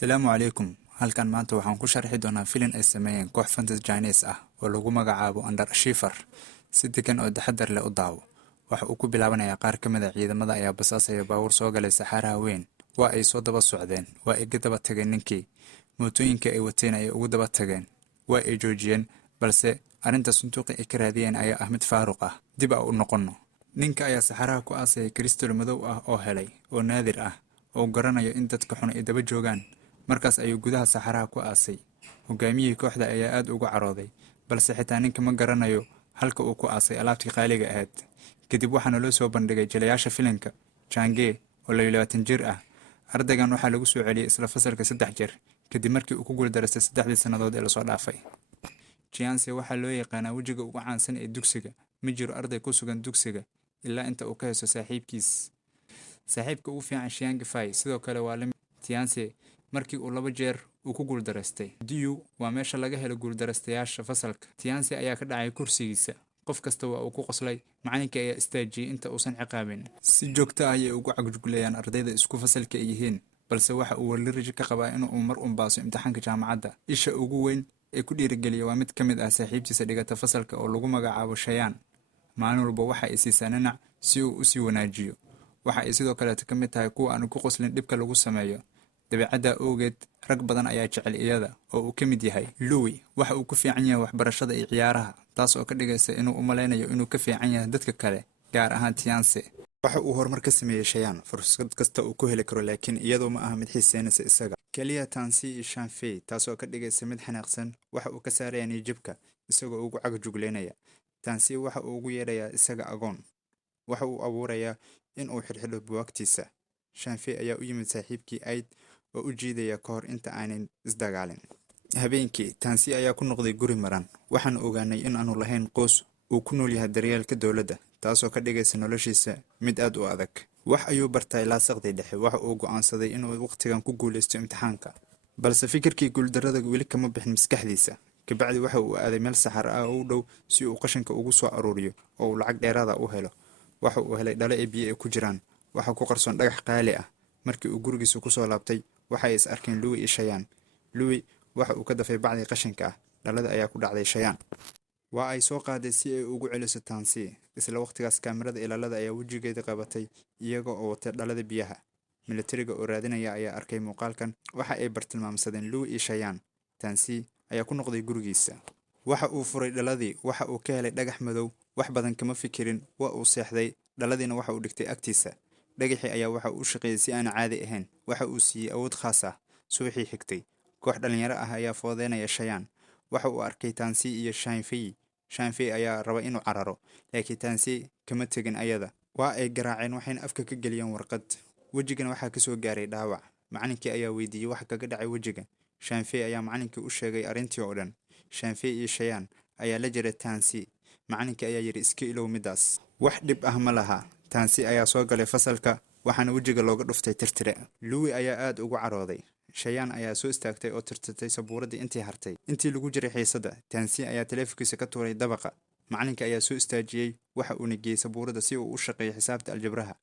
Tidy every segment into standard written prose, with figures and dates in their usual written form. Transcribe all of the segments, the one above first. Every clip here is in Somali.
Asalaamu calaykum. Halkan maanta waxaan ku sharxi doonaa filim ay sameeyeen koox fantasy Chinese ah oo lagu magacaabo Underachiever. Si degan oo taxadar leh u daawo. Waxa uu ku bilaabanayaa qaar ka mid ah ciidamada ayaa basaasaya baabuur soo galay saxaraha weyn. Waa ay soo daba socdeen. Waa ay daba tageen ninkii. Mootooyinka ay wateen ay ugu daba tageen. Waa ay joojiyeen, balse arrinta suntuuqa ay ka raadiyeen ayaa ah mid faaruq ah. Dib u noqono. Ninka ayaa saxaraha ku aasay kristal madow ah oo helay, oo naadir ah, oo garanayo in dadka xun ay daba joogaan. Markaas ayuu gudaha saxaraha ku aasay. Hogaamiyihii kooxda ayaa aad uga carooday, balse xitaa ninka ma garanayo halka uu ku aasay alaabtii qaaliga ahayd. Kadib waxaana loo soo bandhigay jilayaasha filimka Change oo 20 jir ah. Ardaygan waxaa lagu soo celiyay isla fasalka 3 jeer kadib markii uu ku guuldareystay 3 sanadood ee la soo dhaafay. Chance waxaa loo yaqaanaa wajiga ugu caansan ee dugsiga. Ma jiro arday ku sugan dugsiga ilaa inta uu ka haysto saaxiibkiis. Saaxiibka ugu fiican Xiang Fai sidoo kale waa Chance markii uu 2 jeer uu ku guuldareystay. Diyu waa meesha laga helo guuldareystayaasha fasalka. Chance ayaa ka dhacay kursigiisa. Qof kasta waa uu ku qoslay, macalinka ayaa istaajiyay inta uusan ciqaabin. Si joogto ah ayay ugu cagjugulayaan ardayda isku fasalka ay yihiin, balse waxa uu wali ka qabaa inuu mar baaso imtixaanka jaamacadda. Isha ugu weyn ee ku dhiirigeliya waa mid ka mid ah saaxiibtiisa dhigata fasalka oo lagu magacaabo Shayan. Maalin walba waxa ay siisaa nanac si uu u sii wanaajiyo. Waxa ay sidoo kale ka mid tahay kuwa aan ku qoslin dhibka lagu sameeyo. dabeecadda awgeed rag badan ayaa jecel iyada oo uu ka mid yahay. Louis waxa uu ku fiican yahay waxbarashada iyo ciyaaraha, taas oo ka dhigaysa inuu u maleynayo inuu ka fiican yahay dadka kale, gaar ahaan Chance. Waxa uu horumar ka sameeyay Shayan fursad kasta uu ku heli karo, laakiin iyadoo ma aha mid xiiseynaysa isaga. Kaliya Chance iyo Shanfei, taas oo ka dhigaysa mid xanaaqsan. Waxa uu ka saaraya niyadjabka isagoo ugu cagjugleenaya. Chance waxa uu ugu yeerayaa isaga agoon. Waxa uu abuurayaa in uu xirxidho buugtiisa. Shanfei ayaa u yimid saaxiibkii Aid oo u jiidaya ka hor inta aanay isdagaalin. Habeenkii Chance ayaa ku noqday guri maran. Waxaan ogaanay in aanu lahayn qoys uu ku nool yahay daryeelka dawladda, taas oo ka dhigaysa noloshiisa mid aad u adag. Wax ayuu bartay ilaa saqdi dhexe. Waxa uu go'aansaday inuu waqtigan ku guuleysto imtixaanka, balse fikirkii guuldarrada weli kama bixin maskaxdiisa. Kabacdi waxa uu aaday meel saxar ah oo u dhow si uu qashinka ugu soo aruuriyo oo uu lacag dheeraad ah u helo. Waxa uu helay dhalo biyo ku jiraan. Waxa ku qarsoon dhagax qaali ah. Markii uu gurigiisa ku soo laabtay, waxa ay is arkeen Louis iyo Shayan. Louis waxa uu ka dafay bacdi qashinka ah. Dhalada ayaa ku dhacday Shayan. Waa ay soo qaaday si ay ugu celiso Chance. Isla waqtigaas kaamirada ilaalada ayaa wajigeeda qabatay iyaga oo wata dhalada biyaha. Militariga oo raadinaya ayaa arkay muuqaalkan. Waxa ay bartilmaamsadeen Louis iyo Shayan. Chance ayaa ku noqday gurigiisa. Waxa uu furay dhaladii. Waxa uu ka helay dhagax madow. Wax badan kama fikirin. Waa uu seexday. Dhaladiina waxa uu dhigtay agtiisa. Dhagaxii ayaa waxa uu shaqeeyay si aan caadi ahayn. Waxa uu siiyay awood khaas ah. Subaxii xigtay, koox dhalinyaro ah ayaa foodeynaya Shayan. Waxa uu arkay Chance iyo Shanfei. Shanfei ayaa raba inuu cararo, laakiin Chance kama tagin ayada. Waa ay garaaceen waxayna afka ka geliyeen warqad. Wajigana waxa ka soo gaaray dhaawac. Macalinkii ayaa weydiiyay waxa kaga dhacay wajiga. Shanfei ayaa macalinkii u sheegay arrintii oo dhan. Shanfei iyo Shayan ayaa la jiray Chance. Macalinkii ayaa yiri iska ilow midaas. Wax dhib ah ma laha. Chance ayaa soo galay fasalka, waxaana wajiga looga dhuftay tirtire. Louis ayaa aad ugu carooday. Shayan ayaa soo istaagtay oo tirtirtay sabuuradii intii hartay. Intii lagu jiray xiisada, Chance ayaa taleefankiisa ka tuuray dabaqa. Macalinka ayaa soo istaajiyay. Waxa uu nagiyay sabuurada si uu u shaqeeyo xisaabta aljabraha.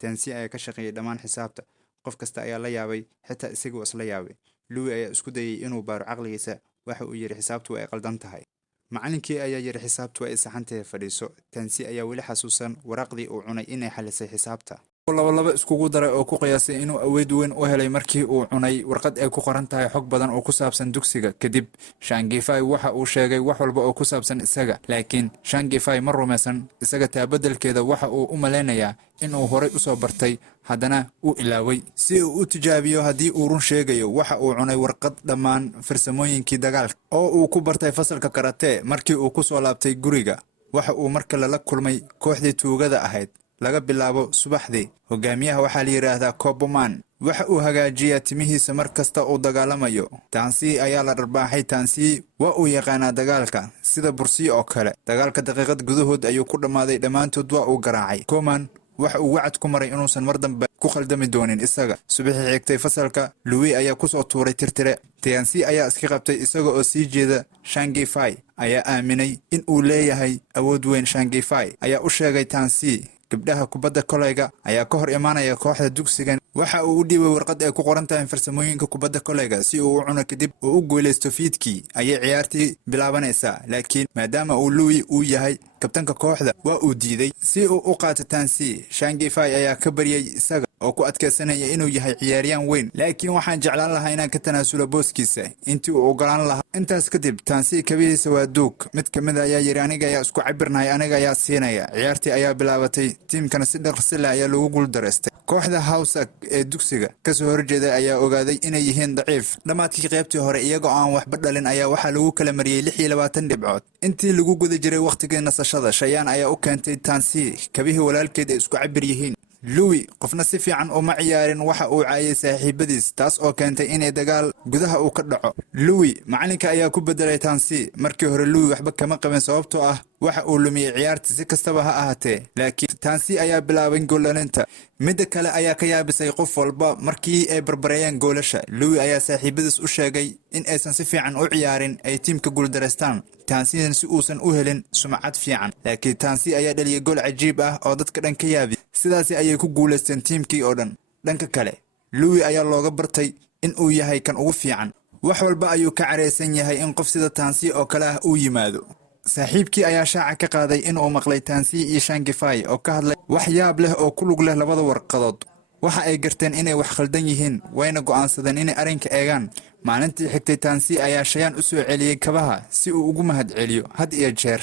Chance ayaa ka shaqeeyay dhammaan xisaabta. Qof kasta ayaa la yaabay, xitaa isagu isla yaabay. Louis ayaa isku dayay inuu baaro caqligiisa. Waxa uu yiri xisaabtu way qaldan tahay. Macalinkii ayaa yiri xisaabtu way saxantahay fadhiiso. Chance ayaa weli xasuusan waraaqdii uu cunay inay xalisay xisaabta. laba iskugu daray oo ku qiyaasay inuu awood weyn u helay markii uu cunay warqad ay ku qoran tahay xog badan oo ku saabsan dugsiga. Kadib Xiang Fai waxa uu sheegay wax walba oo ku saabsan isaga, laakiin Xiang Fai ma rumaysan isaga. Taabadalkeeda waxa uu u maleynayaa inuu horay u soo bartay, haddana uu ilaaway. Si uu u tijaabiyo haddii uu run sheegayo, waxa uu cunay warqad dhammaan farsamooyinkii dagaalka oo uu ku bartay fasalka karate. Markii uu ku soo laabtay guriga, waxa uu markale la kulmay kooxdii tuugada ahayd. Laga bilaabo subaxdii, hogaamiyaha waxaa la yiraahdaa Koboman. Waxa uu hagaajiyaa timihiisa mar kasta uu dagaalamayo. Chance ayaa la dharbaaxay. Chance waa uu yaqaanaa dagaalka sida bursi oo kale. Dagaalka daqiiqad gudahood ayuu ku dhamaaday. Dhammaantood waa uu garaacay. Koboman waxa uu wacad ku maray inuusan mar dambe ku khaldami doonin isaga. Subaxii xigtay fasalka, Louis ayaa ku soo tuuray tirtire. Chance ayaa iska qabtay isaga oo sii jeeda. Xiang Fai ayaa aaminay in uu leeyahay awood weyn. Xiang Fai ayaa u sheegay Chance gabdhaha kubadda koleyga ayaa ka hor imaanaya kooxda dugsigan. Waxa uu u dhiibay warqad ay ku qoran tahay farsamooyinka kubadda koleyga si uu u cuno kadib uu u guuleysto fiidkii ayay ciyaartii bilaabanaysaa. Laakiin maadaama uu Louis uu yahay kabtanka kooxda, waa uu diiday si uu u qaato Tansy. Shanghai Fei ayaa ka baryay isaga oo ku adkeysanaya inuu yahay ciyaaryahan weyn, laakiin waxaan jeclaan lahaa inaan ka tanaasulo booskiisa intii uu ogolaan lahaa. intaas kadib Tansy kabihiisa waa duug. mid ka mid ayaa yiri aniga ayaa isku cabirnahay, aniga ayaa siinaya. ciyaartii ayaa bilaabatay, tiimkana si dhaqsi leh ayaa lagu guuldareystay. kooxda Hausak ee dugsiga kasoo horjeeda ayaa ogaaday inay yihiin daciif. dhamaadkii qaybtii hore iyagoo aan waxba dhalin ayaa waxaa lagu kala mariyay 26 dhibcood. intii lagu guda jiray waqtigii nasashada, Cheyenne ayaa u keentay Tansy kabihii walaalkeed ay isku cabir yihiin. Louis qofna si fiican uma ciyaarin, waxa uu caayay saaxiibadiis, taas oo keentay inay dagaal gudaha uu ka dhaco. Louis macalinka ayaa ku bedelay Tansy. markii hore Louis waxba kama qaban sababtoo ah waxa uu lumiyay ciyaarta. si kastaba ha ahaatee, laakiin Tansy ayaa bilaabay goolalinta. midda kale ayaa ka yaabisay qof walba markii ay barbareeyeen goolasha. Louis ayaa saaxiibadiis u sheegay in aysan si fiican u ciyaarin ay tiimka guuldareystaan, Tansy si uusan u helin sumcad fiican. laakiin Tansy ayaa dhaliyay gool cajiib ah oo dadka dhan ka yaabi. sidaas ayay ku guuleysteen tiimkii oo dhan. dhanka kale, Louis ayaa looga bartay in uu yahay kan ugu fiican. wax walba ayuu ka careysan yahay in qof sida Tansy oo kale ah uu yimaado. saaxiibkii ayaa shaaca ka qaaday inuu maqlay Tansy iyo Shanghai Fei oo ka hadlay wax yaab leh oo ku lug leh labada warqadood. waxa ay garteen inay wax khaldan yihiin, wayna go'aansadeen inay arrinka eegaan. maalintii xigtay, Tansy ayaa Cheyenne u soo celiyay kabaha si uu ugu mahadceliyo had iyo jeer.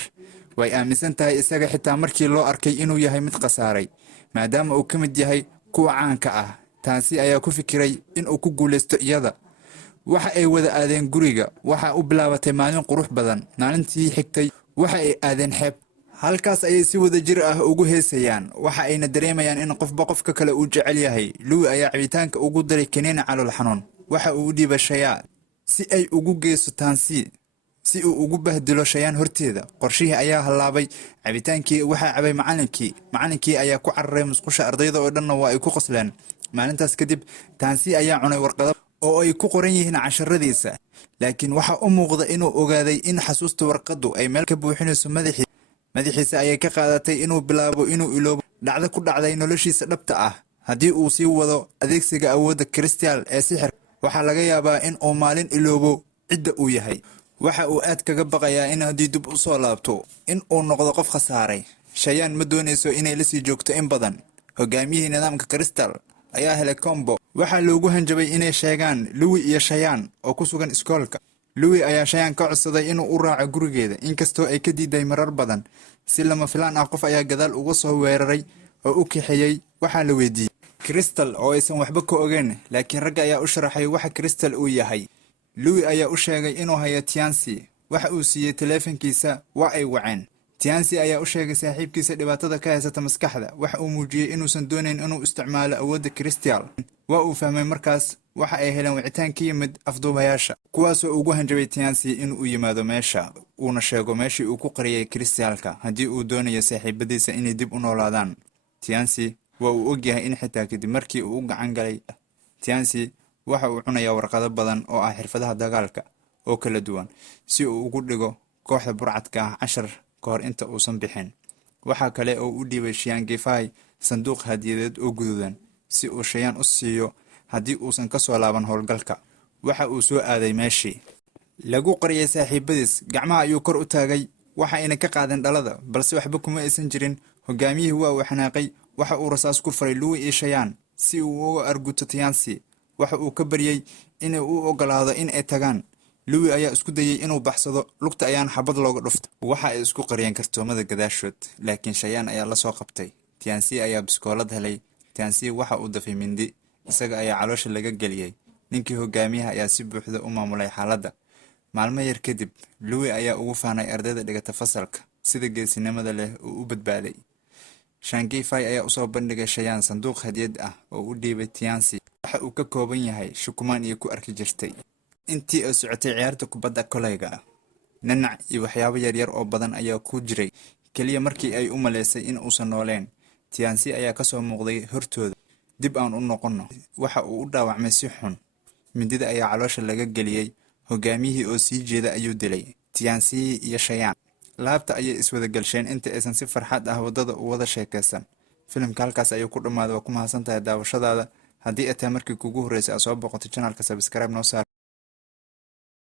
way aaminsan tahay isaga xitaa markii loo arkay inuu yahay mid khasaaray, maadaama uu ka mid yahay kuwa caanka ah. Tansy ayaa ku fikiray inuu ku guuleysto iyada. waxa ay wada aadeen guriga. waxa u bilaabatay maalin qurux badan. maalintii xigtay waxa ay aadeen xeeb. halkaas ayay si wada jir ah ugu heesayaan. waxa ayna dareemayaan in qofba qofka kale uu jecel yahay. Louis ayaa cabitaanka ugu daray kaniini calool xanuun. waxa uu u dhiibay Cheyenne si ay ugu geyso Tansy, si uu ugu bahdilo Cheyenne horteeda. qorshihii ayaa halaabay. cabitaankii waxaa cabay macalinkii ayaa ku cararay musqusha. ardayda oo dhanna waa ay ku qosleen. maalintaas kadib, Tansy ayaa cunay warqado oo ay ku qoran yihiin casharadiisa, laakiin waxa u muuqda inuu ogaaday in xasuusta warqadu ay meel ka buuxinayso madaxiisa ayay ka qaadatay inuu bilaabo inuu iloobo dhacdo ku dhacday noloshiisa dhabta ah. haddii uu sii wado adeegsiga awoodda Crystal ee sixir, waxaa laga yaabaa in uu maalin iloobo cidda uu yahay. waxa uu aad kaga baqayaa in haddii dib u soo laabto in uu noqdo qof khasaaray. Cheyenne ma doonayso inay la sii joogto in badan. hogaamiyihii nidaamka Crystal ayaa helay combo. waxaa loogu hanjabay inay sheegaan Louis iyo Cheyenne oo ku sugan iskoolka. Louis ayaa Cheyenne ka codsaday inuu u raaco gurigeeda, inkastoo ay ka diiday marar badan. si lama filaan ah, qof ayaa gadaal uga soo weeraray oo u kaxeeyay. waxaa la weydiiyey Crystal oo aysan waxba ka ogeyn, laakiin ragga ayaa u sharaxay waxa Crystal uu yahay. Louis ayaa u sheegay inuu hayo Tansy. waxa uu siiyey taleefankiisa. waa ay waceen. Tansy ayaa u sheegay saaxiibkiisa dhibaatada ka haysata maskaxda. waxa uu muujiyey inuusan doonayn inuu isticmaalo awoodda Crystal. waa uu fahmay markaas. waxa ay heleen wicitaan ka yimid afduubayaasha, kuwaasoo ugu hanjabay Tansy inuu yimaado meesha uuna sheego meeshii uu ku qariyay Crystalka haddii uu doonayo saaxiibadiisa inay dib u noolaadaan. Tansy waa uu ogyahay in xitaa kadib markii uu u gacan galay, Tansy waxa uu cunayaa warqado badan oo ah xirfadaha dagaalka oo kala duwan si uu ugu dhigo kooxda burcadka ah cashar ka hor inta uusan bixin. waxa kale oo u dhiibay Shanghai Fei sanduuq hadiyadeed oo guduudan si uu Cheyenne u siiyo haddii uusan ka soo laaban howlgalka. waxa uu soo aaday meeshii lagu qariyay saaxiibadiis. gacmaha ayuu kor u taagay. waxa ayna ka qaadeen dhalada, balse waxba kuma aysan jirin. hogaamiyihii waa uu xanaaqay. waxa uu rasaas ku faray Louis iyo Cheyenne si uu uga arguto Tansy. waxa uu ka baryay inuu u ogolaado in ay tagaan. Louis ayaa isku dayay inuu baxsado, lugta ayaan xabad looga dhuftay. waxa ay isku qariyeen kartoomada gadaashood, laakiin Cheyenne ayaa la soo qabtay. Tansy ayaa biskoolad helay. Tansy waxa uu dafay mindi, isaga ayaa caloosha laga geliyay. ninkii hogaamiyaha ayaa si buuxda u maamulay xaaladda. maalmo yar kadib, Louis ayaa ugu faanay ardayda dhigata fasalka sida geesinimada leh uu u badbaaday. Shanghai Fei ayaa usoo bandhigay Cheyenne sanduuq hadiyad ah oo u dhiibay Tansy. waxa uu ka kooban yahay shukumaan iyo ku arki jirtay. intii ay socotay ciyaarta kubadda koleyga, nanac iyo waxyaabo yaryar oo badan ayaa ku jiray. kaliya markii ay u maleysay in uusan nooleen, Tansy ayaa kasoo muuqday hortooda. dib aan u noqono. waxa uu u dhaawacmay si xun. mindida ayaa caloosha laga geliyay. hogaamiyihii oo sii jeeda ayuu dilay. Tansy iyo Cheyenne laabta ayay iswada galsheen inta aysan si farxad ah wadada u wada sheekaysan. filimka halkaas ayuu ku dhammaaday. waa ku mahadsantahay daawashadaada. haddii ay tahay markii kugu horreysay aad soo boqoto channelka, subscribe noo saar.